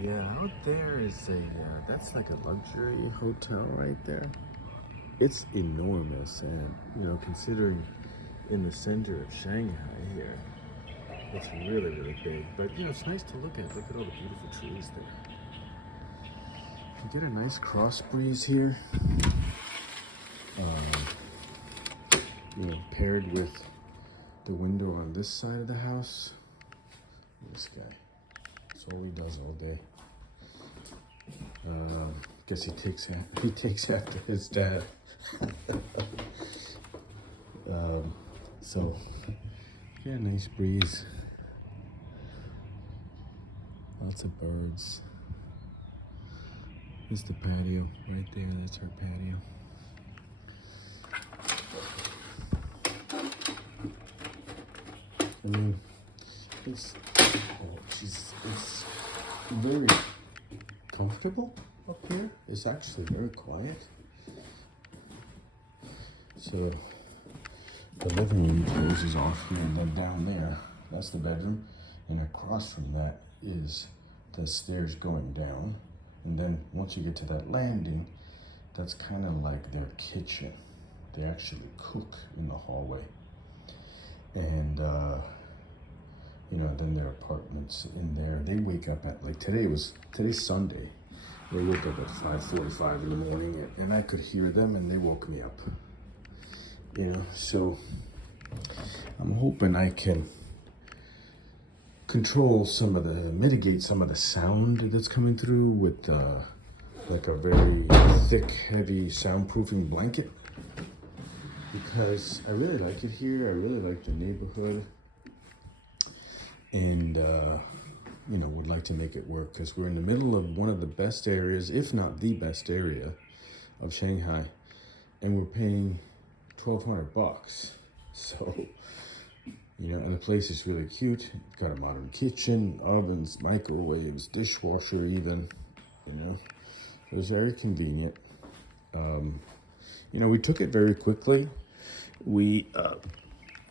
Yeah, out there is that's like a luxury hotel right there. It's enormous, and considering in the center of Shanghai here, it's really, really big. But it's nice to look at. Look at all the beautiful trees there. You get a nice cross breeze here, paired with the window on this side of the house. This guy, that's all he does all day. Guess he takes after his dad. So yeah, nice breeze. Lots of birds. Here's the patio right there. That's our patio. I mean, it's very comfortable up here. It's actually very quiet. So the living room closes off here, and then down there, that's the bedroom, and across from that is the stairs going down. And then once you get to that landing, that's kind of like their kitchen. They actually cook in the hallway. And then their apartments in there. They wake up at, like, today's Sunday. They woke up at 5:45 in the morning, and I could hear them, and they woke me up. So I'm hoping I can mitigate some of the sound that's coming through with like a very thick, heavy soundproofing blanket, because I really like it here. I really like the neighborhood, and would like to make it work, because we're in the middle of one of the best areas, if not the best area of Shanghai, and we're paying $1,200. So and the place is really cute. It's got a modern kitchen, ovens, microwaves, dishwasher even, so it's very convenient. We took it very quickly. We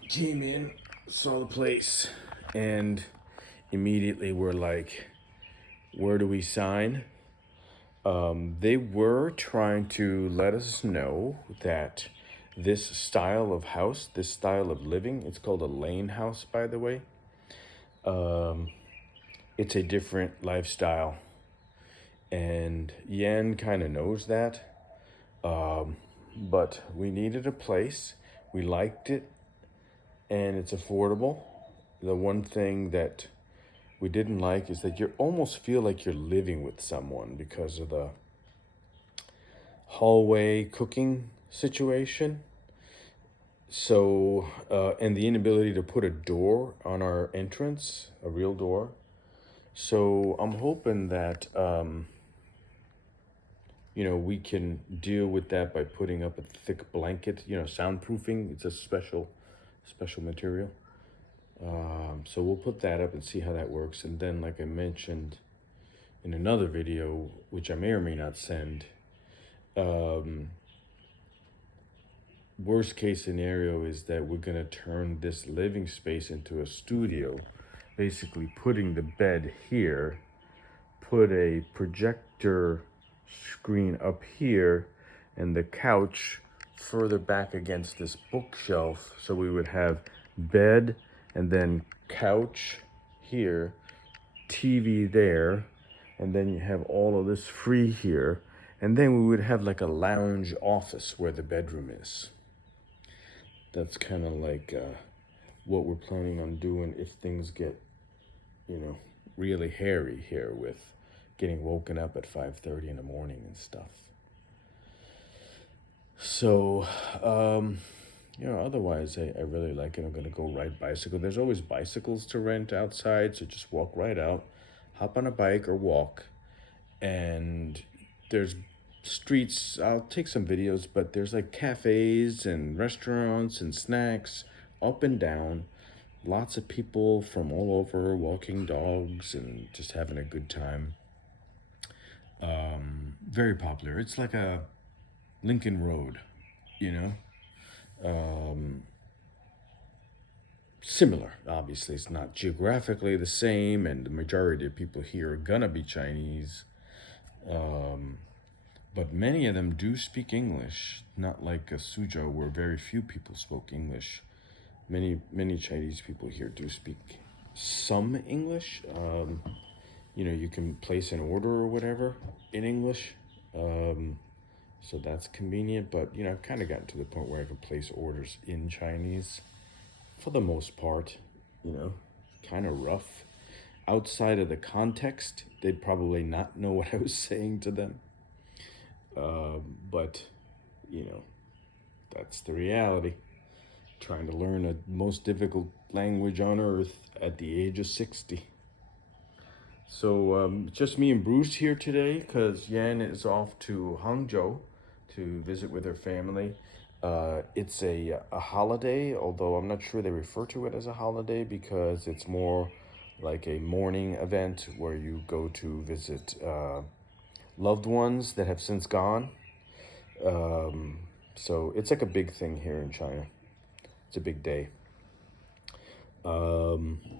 came in, saw the place, and immediately we're like, where do we sign? They were trying to let us know that this style of house, this style of living, it's called a lane house, by the way. It's a different lifestyle, and Yan kind of knows that. But we needed a place. We liked it, and it's affordable. The one thing that we didn't like is that you almost feel like you're living with someone because of the hallway cooking situation. So, and the inability to put a door on our entrance, a real door. So I'm hoping that, we can deal with that by putting up a thick blanket, soundproofing. It's a special material. So we'll put that up and see how that works. And then, like I mentioned in another video, which I may or may not send, worst case scenario is that we're going to turn this living space into a studio, basically putting the bed here, put a projector screen up here, and the couch further back against this bookshelf. So we would have bed and then couch here, TV there, and then you have all of this free here. And then we would have like a lounge office where the bedroom is. That's kind of like what we're planning on doing if things get, really hairy here with getting woken up at 5:30 in the morning and stuff. So, otherwise I really like it. I'm going to go ride bicycle. There's always bicycles to rent outside, so just walk right out, hop on a bike or walk, and there's streets. I'll take some videos, but there's like cafes and restaurants and snacks up and down. Lots of people from all over walking dogs and just having a good time. Very popular. It's like a Lincoln Road, similar. Obviously, it's not geographically the same, and the majority of people here are gonna be Chinese. But many of them do speak English, not like a Suzhou where very few people spoke English. Many Chinese people here do speak some English. You can place an order or whatever in English. So that's convenient, but I've kind of gotten to the point where I can place orders in Chinese for the most part, you know, kind of rough. Outside of the context, they'd probably not know what I was saying to them. But, you know, that's the reality. Trying to learn a most difficult language on earth at the age of 60. So just me and Bruce here today because Yan is off to Hangzhou to visit with her family. It's a holiday, although I'm not sure they refer to it as a holiday because it's more like a morning event where you go to visit loved ones that have since gone. So it's like a big thing here in China. It's a big day.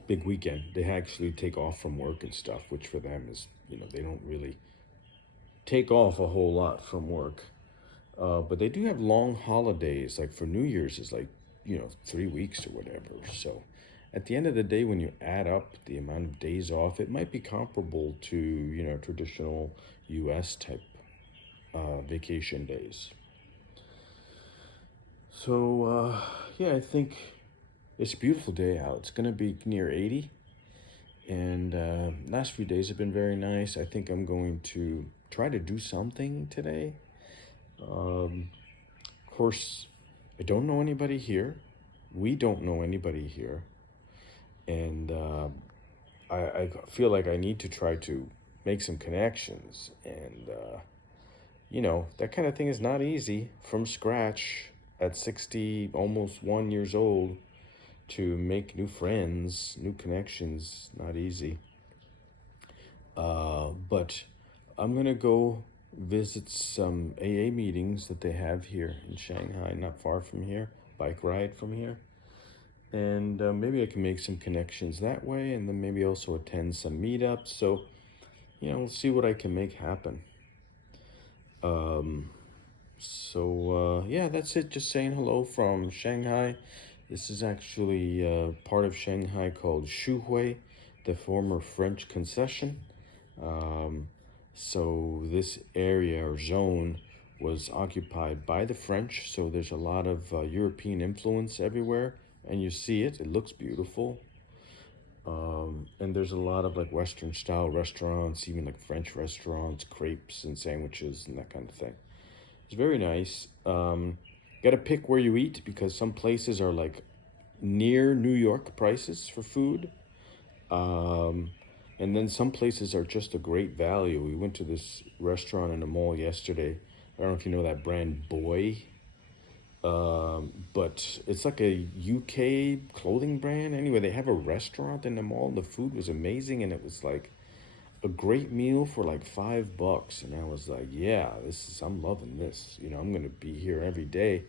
Big weekend. They actually take off from work and stuff, which for them is, they don't really take off a whole lot from work. But they do have long holidays, like for New Year's is like, 3 weeks or whatever. So at the end of the day, when you add up the amount of days off, it might be comparable to, traditional US type vacation days. So, yeah, I think it's a beautiful day out. It's going to be near 80. And last few days have been very nice. I think I'm going to try to do something today. Of course, I don't know anybody here. We don't know anybody here. And I feel like I need to try to make some connections. And, that kind of thing is not easy from scratch at 60, almost 1 years old. To make new friends, new connections, not easy. But I'm gonna go visit some AA meetings that they have here in Shanghai, not far from here, bike ride from here. And maybe I can make some connections that way, and then maybe also attend some meetups. So, we'll see what I can make happen. Yeah, that's it. Just saying hello from Shanghai. This is actually part of Shanghai called Xuhui, the former French concession. So this area or zone was occupied by the French, so there's a lot of European influence everywhere, and you see it. It looks beautiful. And there's a lot of like Western style restaurants, even like French restaurants, crepes and sandwiches and that kind of thing. It's very nice. Got to pick where you eat because some places are like near New York prices for food. And then some places are just a great value. We went to this restaurant in the mall yesterday. I don't know if you know that brand Boy, but it's like a UK clothing brand. Anyway, they have a restaurant in the mall. The food was amazing, and it was like a great meal for like $5. And I was like, yeah, I'm loving this. I'm gonna be here every day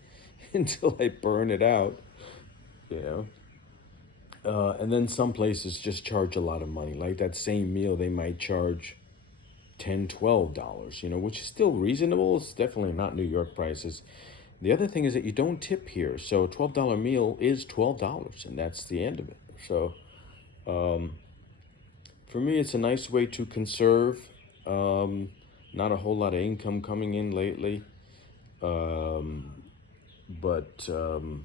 until I burn it out. You know. And then some places just charge a lot of money. Like that same meal, they might charge $10, $12, which is still reasonable. It's definitely not New York prices. The other thing is that you don't tip here. So a $12 meal is $12, and that's the end of it. So for me, it's a nice way to conserve. Not a whole lot of income coming in lately. But I'm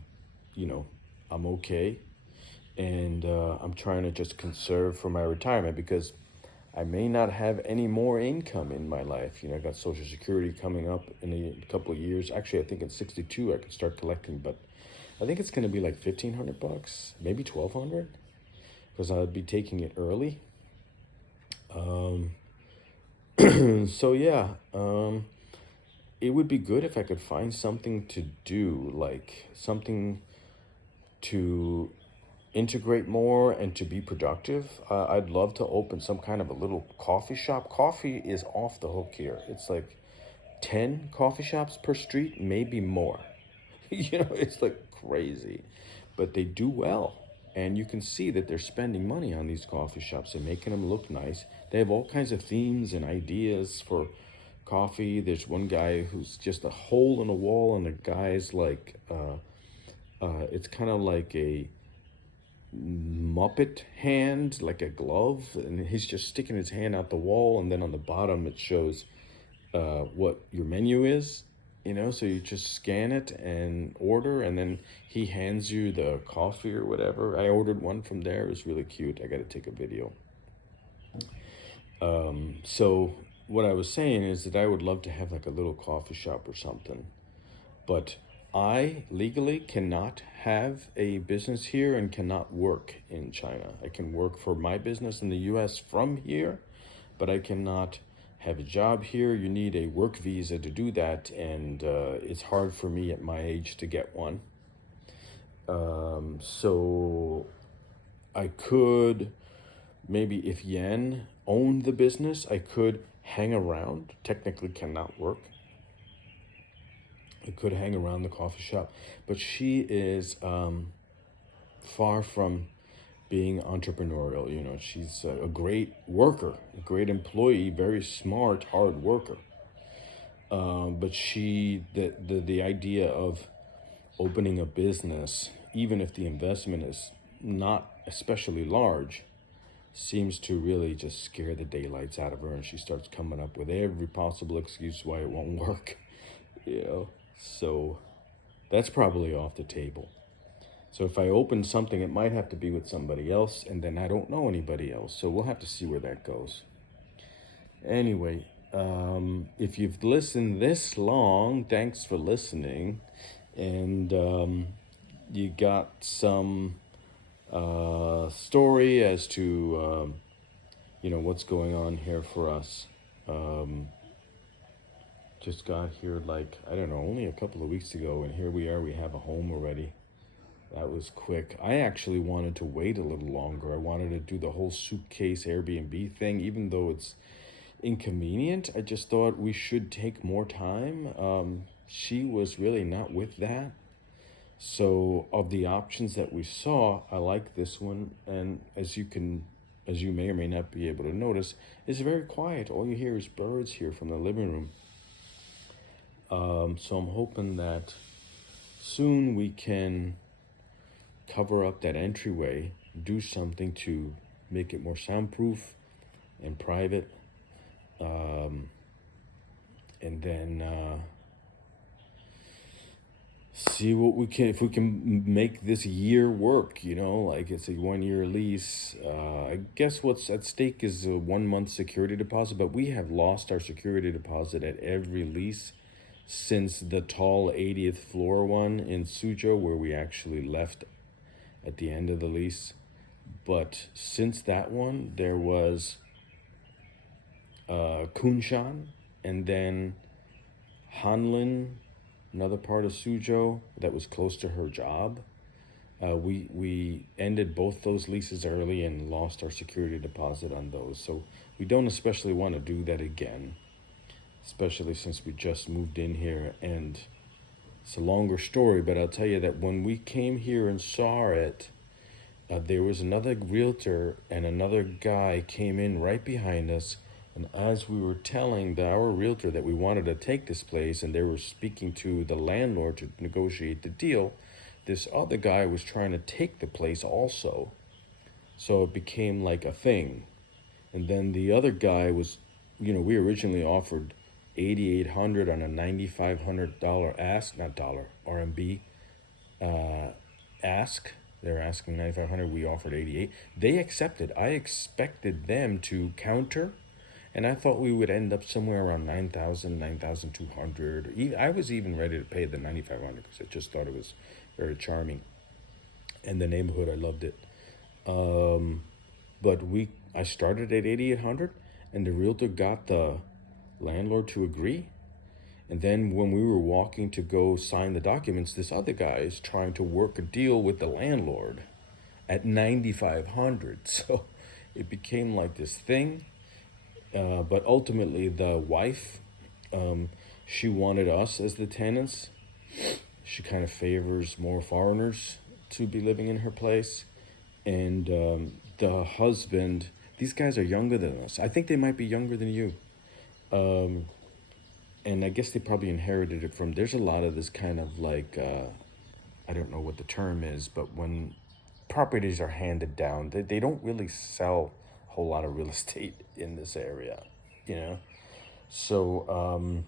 okay. And I'm trying to just conserve for my retirement because I may not have any more income in my life. I got Social Security coming up in a couple of years. Actually, I think at 62 I could start collecting, but I think it's going to be like $1,500, maybe $1,200, because I'll be taking it early. So yeah, it would be good if I could find something to do, like something to integrate more and to be productive. I'd love to open some kind of a little coffee shop. Coffee is off the hook here. It's like 10 coffee shops per street, maybe more. It's like crazy, but they do well. And you can see that they're spending money on these coffee shops. They're making them look nice. They have all kinds of themes and ideas for coffee. There's one guy who's just a hole in a wall, and the guy's like, it's kind of like a Muppet hand, like a glove, and he's just sticking his hand out the wall, and then on the bottom it shows what your menu is, so you just scan it and order, and then he hands you the coffee or whatever. I ordered one from there. It was really cute. I got to take a video. So what I was saying is that I would love to have like a little coffee shop or something, but I legally cannot have a business here and cannot work in China. I can work for my business in the US from here, but I cannot have a job here. You need a work visa to do that, and it's hard for me at my age to get one. So I could, maybe if Yan owned the business, I could hang around. Technically cannot work. I could hang around the coffee shop, but she is far from being entrepreneurial. She's a great worker, a great employee, very smart, hard worker. But the idea of opening a business, even if the investment is not especially large, seems to really just scare the daylights out of her, and she starts coming up with every possible excuse why it won't work. So that's probably off the table. So if I open something, it might have to be with somebody else, and then I don't know anybody else. So we'll have to see where that goes. Anyway, if you've listened this long, thanks for listening. And you got some story as to, what's going on here for us. Just got here only a couple of weeks ago, and here we are, we have a home already. That was quick. I actually wanted to wait a little longer. I wanted to do the whole suitcase Airbnb thing, even though it's inconvenient. I just thought we should take more time. She was really not with that. So of the options that we saw, I like this one, and as you may or may not be able to notice, it's very quiet. All you hear is birds here from the living room. So I'm hoping that soon we can cover up that entryway, do something to make it more soundproof and private, and then see what we can, if we can make this year work. Like it's a 1-year lease. I guess what's at stake is a 1 month security deposit, but we have lost our security deposit at every lease since the tall 80th floor one in Suzhou, where we actually left at the end of the lease. But since that one, there was Kunshan, and then Hanlin, another part of Suzhou that was close to her job. We ended both those leases early and lost our security deposit on those. So we don't especially want to do that again, especially since we just moved in here. And it's a longer story, but I'll tell you that when we came here and saw it, there was another realtor and another guy came in right behind us. And as we were telling our realtor that we wanted to take this place, and they were speaking to the landlord to negotiate the deal, this other guy was trying to take the place also. So it became like a thing. And then the other guy was, we originally offered $8,800 on a $9,500 ask, not dollar, RMB ask. They're asking $9,500. We offered $88,000. They accepted. I expected them to counter, and I thought we would end up somewhere around $9,000, $9,200. I was even ready to pay the $9,500 because I just thought it was very charming, and the neighborhood, I loved it. But I started at $8,800, and the realtor got the landlord to agree. And then when we were walking to go sign the documents, this other guy is trying to work a deal with the landlord at $9,500. So it became like this thing. But ultimately, the wife, she wanted us as the tenants. She kind of favors more foreigners to be living in her place. And the husband, these guys are younger than us. I think they might be younger than you. And I guess they probably inherited it from, there's a lot of this kind of like, I don't know what the term is, but when properties are handed down, they don't really sell a whole lot of real estate in this area, you know? So,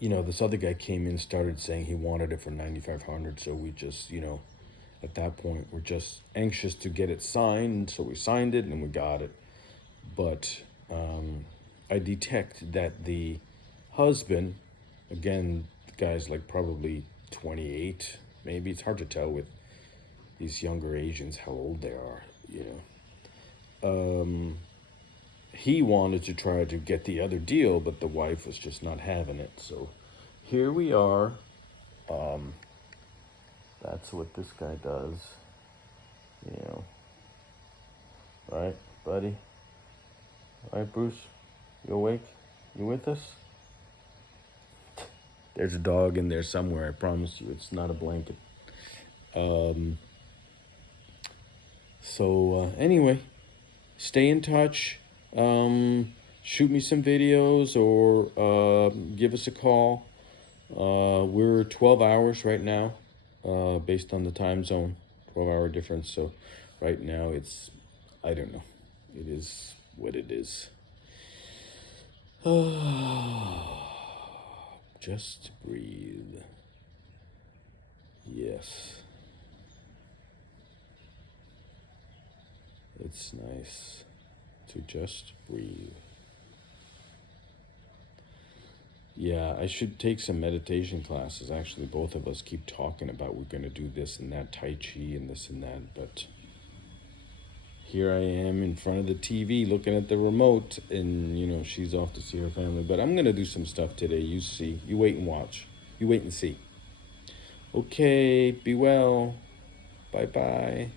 this other guy came in, started saying he wanted it for 9,500. So we just, at that point, we're just anxious to get it signed. So we signed it and we got it. But I detect that the husband, again, the guy's like probably 28, maybe. It's hard to tell with these younger Asians how old they are, He wanted to try to get the other deal, but the wife was just not having it. So here we are. That's what this guy does. Right, buddy? Right, Bruce? You awake? You with us? There's a dog in there somewhere, I promise you. It's not a blanket. Anyway, stay in touch. Shoot me some videos or give us a call. We're 12 hours right now, based on the time zone, 12-hour difference. So right now it's, I don't know. It is what it is. Just breathe. Yes. It's nice to just breathe. Yeah, I should take some meditation classes. Actually, both of us keep talking about we're going to do this and that, Tai Chi and this and that. But here I am in front of the TV looking at the remote, and, she's off to see her family. But I'm going to do some stuff today. You see. You wait and watch. You wait and see. Okay, be well. Bye-bye.